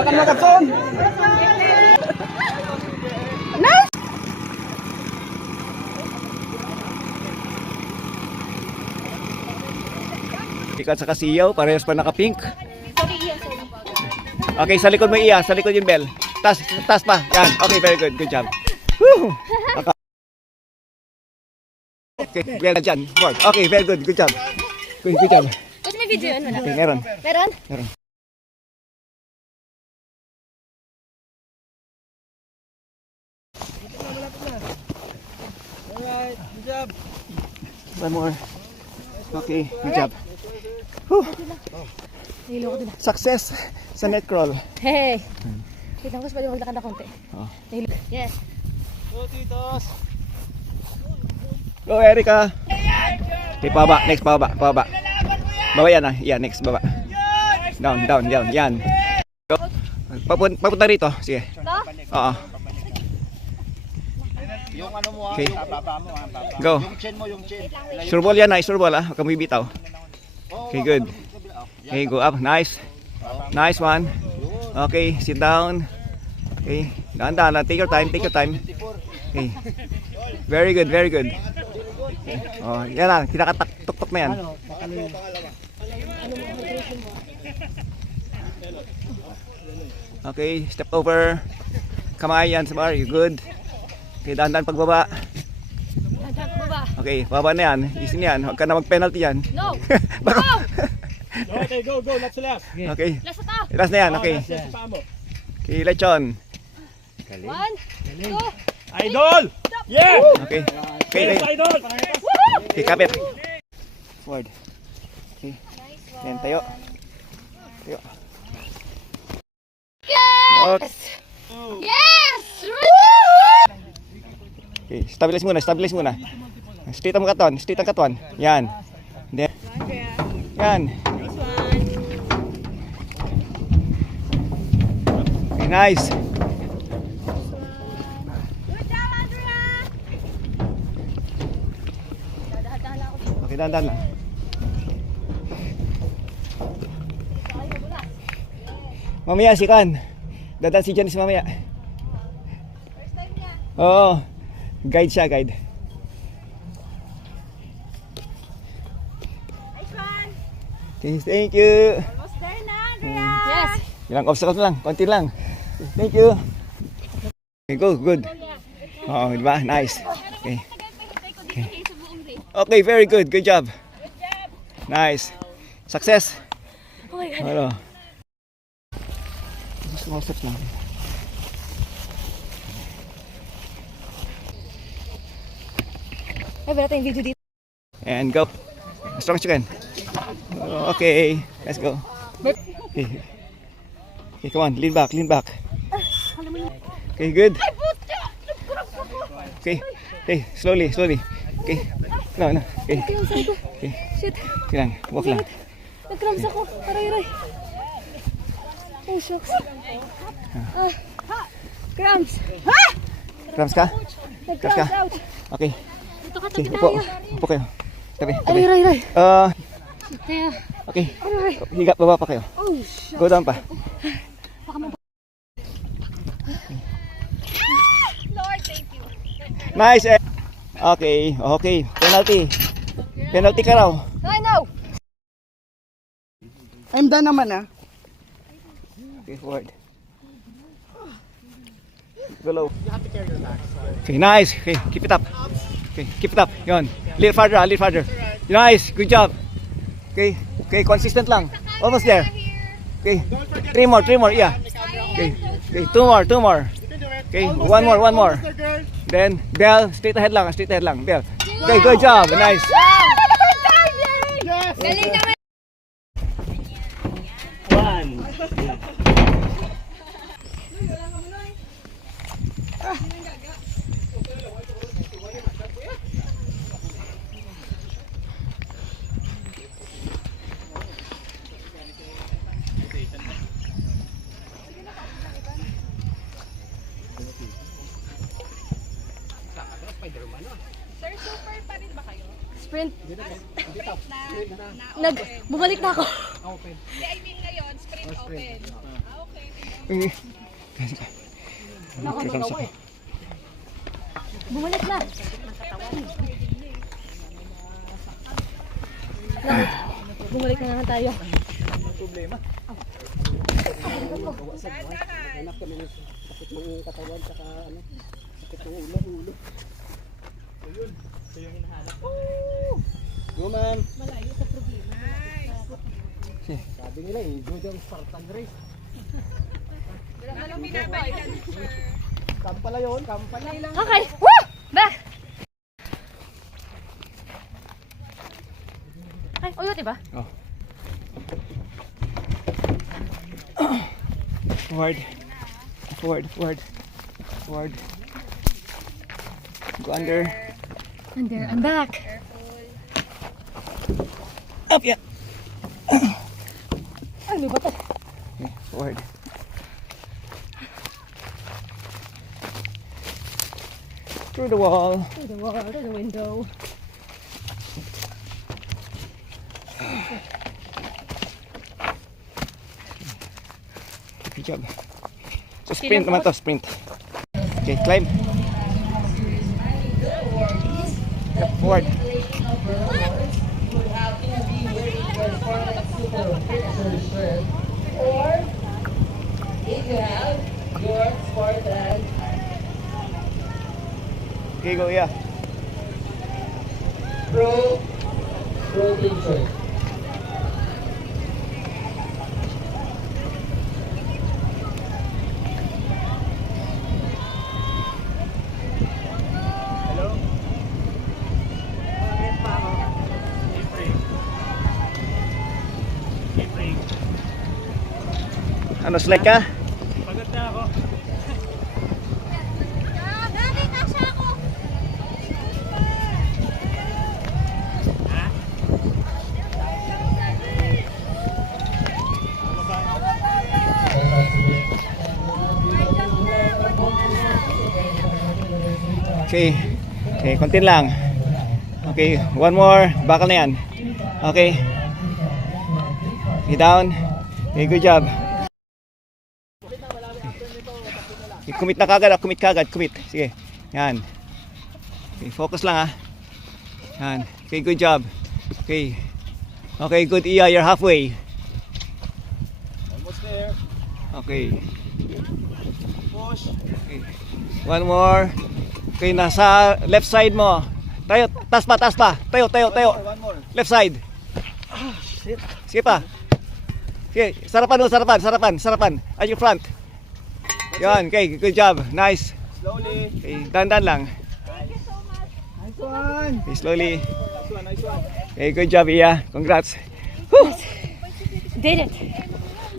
Makan makan son. Nice. Ikat sa kasiyaw, parehas pa naka-pink. Okay, sa likod mo iya, sa likod yung bell. Tas pa. Yan. Okay, very good. Good job. Woo! Okay, well dyan. Okay, very good. Good job. Good job. Kasi may video yun, wala? Okay, meron. Meron? Meron. Alright, good job. One more. Okay, good job. Whew. Success sa net crawl. Hey! Wait lang, gusto pa rin maglakad na konti. Oh. Yes. Go, Titos. Go, Erica. Okay, pababa. Next, pababa. Pababa. Baba yan ah. Yan, next, baba. Down. Yan. Go. Papunta rito. Sige. Oo. Yung ano mo, Okay. yung baba mo, baba. Go. Yung chin mo, yung chin. Sure ball yan ah. Sure ball ah. Huwag kang bibitaw. Okay, good. Okay, go up. Nice. Nice one. Okay, sit down. Okay. Dahan-dahan. Take your time. Okay. Very good. Okay. Oh, yan lang. Kinakatok-tok na yan. Okay, step over. Kamay yan sa bar. You good. Okay, dahan-dahan pagbaba. Okay, baba na yan. Easy na yan. Huwag ka na mag-penalty yan. No! Baka... Okay, go. Last to last. Okay. Last na to! Last na yan. Okay. Okay, lechon. 1, 2, Idol! Yeah! Okay. Okay, Idol! okay, kapit. Forward. Okay. Yan, tayo. Okay. Yes! Okay, stabilize muna. Straight ang katawan. Yan. Then, yan. Okay, nice. Okay, dahan-dahan lang. Mamaya si Kan. Dadan si Janice mamaya. First time niya. Oo. Guide siya, guide. Nice one! Okay, thank you. Almost there na, Andrea! Yes! Ilang obstacles lang, konti lang. Thank you. Okay, go, good. Oo, di ba? Nice. Okay. Okay, very good. Good job. Nice. Success. Oh my God. Hello. Small steps lang. Ay, wala tayong video dito. And go. As strong as you can. Okay, let's go. Okay. Okay, come on. Lean back. Okay, good. Okay. Okay, slowly. Okay. No. Okay. Okay. Shit. Okay lang. Walk lang. Nag-cramps ako. Aray. Oh, shucks. Cramps. Cramps ka? Nag-cramps out. Okay. Dito ka, Okay, tabi upo. tayo. Upo kayo. Tabi. Aray. Kaya, Okay. aray. Higa, baba pa kayo. Oh, shucks. Go down pa. Lord, thank you. Nice. Okay. Penalty ka raw. I know. I'm done naman ah. Okay, forward. Go low. Okay, nice. Okay, keep it up. Yon. Little farther. Nice. Good job. Okay, consistent lang. Almost there. Okay, three more. Yeah. Okay, two more. Okay, one more. Then, bell, straight ahead lang, bell. Okay, good job. Nice. Galing naman. Spider-Man. Sir, super pa rin ba kayo? Sprint. Na Bumalik na ako. Hindi, I mean ngayon, sprint open. Okay. Bumalik na. Bumalik na naman tayo. Problema. Hanap kami ng sakit ng katawan, saka ano, sakit ng ulo. Ayun, ito yung hinahanap. Go, ma'am. Malayo sa problema. Sabi nila, enjoy yung Spartan race. Walang binabalikan, sir. Kampala yun, kampala. Okay. Woo! Back! Ay, uyot diba? Oh. Forward. Forward, forward. Forward. Go under. And there, I'm back. Up, yeah. Ano ba to? Okay, forward. Through the wall. Through the wall, through the window. Good job. So sprint naman to, sprint. Okay, climb. Yep, forward. Okay, go, yeah. Ano, slide ka? Pagod na ako. Dali, kasha ako. Okay. Okay, konti lang. Okay, one more. Bakal na yan. Okay. Okay, down. Okay, good job. Okay, commit na kagad. Commit kagad. Commit. Sige. Yan. Okay, focus lang ha. Yan. Okay, good job. Okay. Okay, good Iya. You're halfway. Almost there. Okay. Push. Okay. One more. Okay, nasa left side mo. Tayo, taas pa, taas pa. Tayo, tayo, tayo. One more. Left side. Sige pa. Sige, sarapan mo, sarapan, sarapan, sarapan. At your front. Yan, okay, good job. Nice. Slowly. Okay, dandan lang. Nice one. Okay, slowly. Nice one, nice one. Okay, good job, Iya. Congrats. Did it.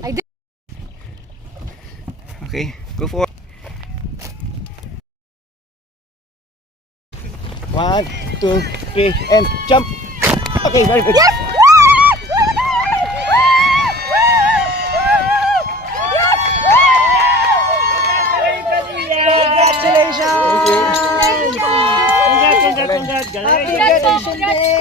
I did. Okay, go for 1, 2, 3, and jump. Okay, very good. Congrats. Galing.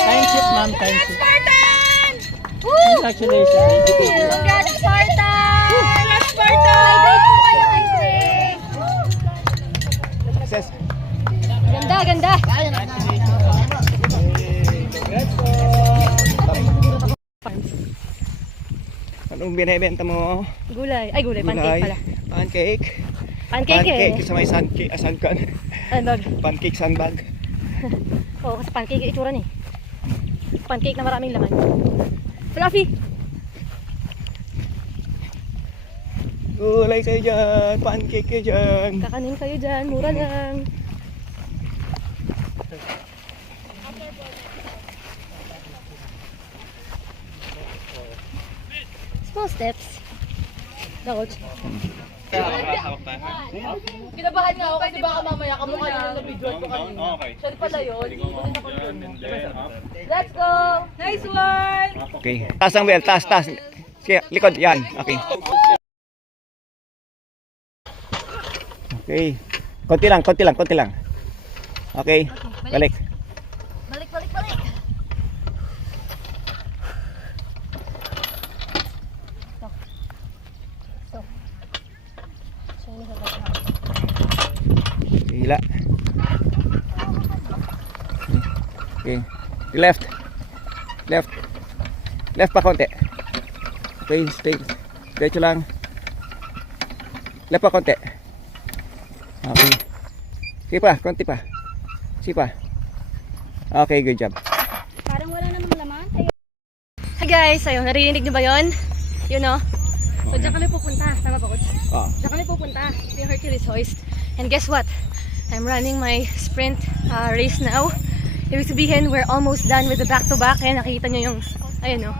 Friendship, ma'am. Thank you. Spartan! Congratulations. Congrats, Spartan! Congrats, Spartan! Hydrate po kayo, hydrate! Success. Ganda, ganda. Anong binibenta mo? Gulay. Ay, gulay. Pancake Gulay. pala. Pancake. Pancake eh. Sa may sandbag. Sandbag. Pancake sandbag. Oo, kasi pancake yung itsura ni. Pancake na maraming laman. Fluffy. Gulay kayo dyan. Pancake kayo dyan. Kakanin kayo dyan. Mura lang. Small steps. Coach. Kinabahan nga ako kasi baka mamaya kamukha nyo yung na-video ko kanina. Okay. Siya pala yun. Let's go! Nice one! Okay. Taas ang bell. Taas, taas. Sige, likod. Yan. Okay. Okay. Konti lang, konti lang, konti lang. Okay, balik. Balik, balik, balik. Stop. Stop. Show me how to stop. Hila. Okay. Left. Left. Left pa konti. Okay, stay. Diretso lang. Left pa konti. Okay. Sige pa, konti pa. Sige pa. Okay, good job. Parang wala namang laman. Hi guys, ayun, narinig niyo ba yun? Yun no? So dyan kami pupunta. Tama ba, Coach? Oh. Diyan kami pupunta. Yung Hercules hoist. And guess what? I'm running my sprint race now. Ibig sabihin, we're almost done with the back-to-back. Ayan, nakikita nyo yung, ayun no.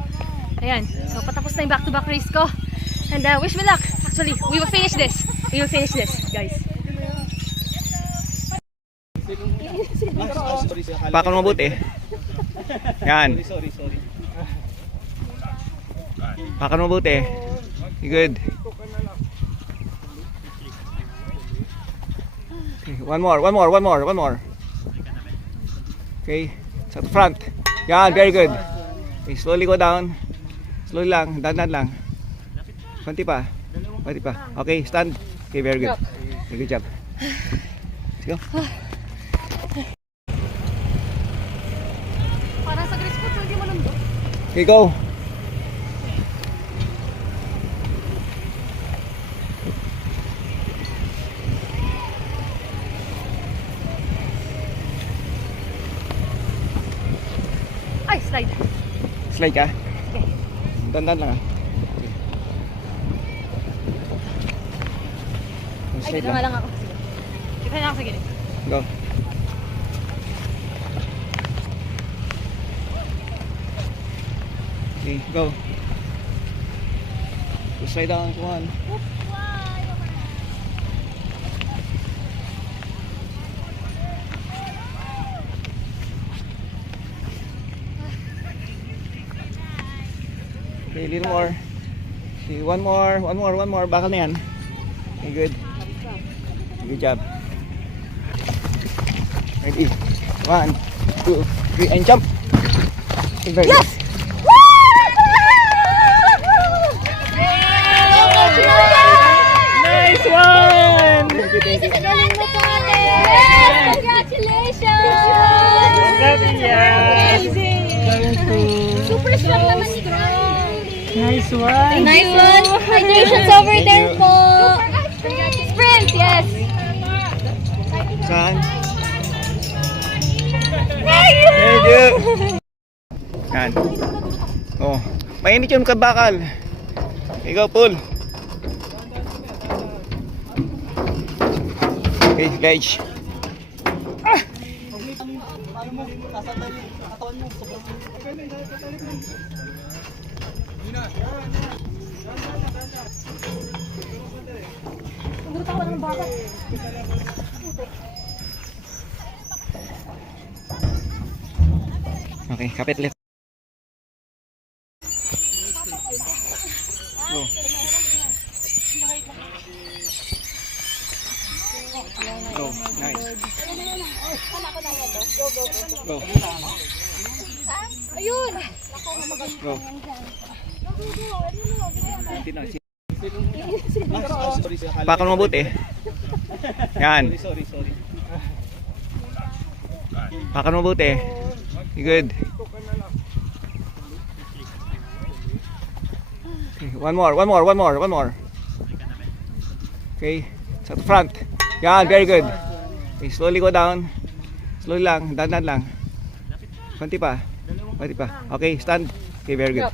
Ayan. So patapos na yung back-to-back race ko. And wish me luck. Actually, we will finish this. We will finish this, guys. Pakan mo mabuti. Yan. Sorry. Pakan mo mabuti. Good. Okay, one more. Okay, sa front. Yan, very good. Okay, slowly go down. Slowly lang, dandan lang. Konti pa. Okay, stand. Okay, very good. Okay, good job. Let's go. Para sa Grace Coach, hindi mo nandun. Okay, go. Ay, slide. Slide ka. Okay. Dandan lang ah. Ay, Slide dito nga lang. lang ako. Sige. Dito na ako sa gilid. Go. Okay, go. Slide down, come on. Okay, little more. Okay, one more. Bakal na yan. Okay, good. Good job. Ready? 1, 2, 3, and jump. Okay, very good. Nice one! Thank you. Galing mo po, Alex! Congratulations! Amazing! Super strong naman si Grace. Nice one! Nice one! Congratulations over there po! Sprint, yes! Saan? Thank you! Yan. Oh, mainit yung kabakal. Ikaw, pull. Okay, guys. Okay, kapit left. Go. Go, nice. Go. Ayun! Go. Pakan mo mabuti. Yan. Sorry. Pakan mo mabuti. Good. Okay, one more. Okay, sa front. Yan, very good. Okay, slowly go down. Slowly lang, dandan lang. Konti pa. Okay, stand. Okay, very good.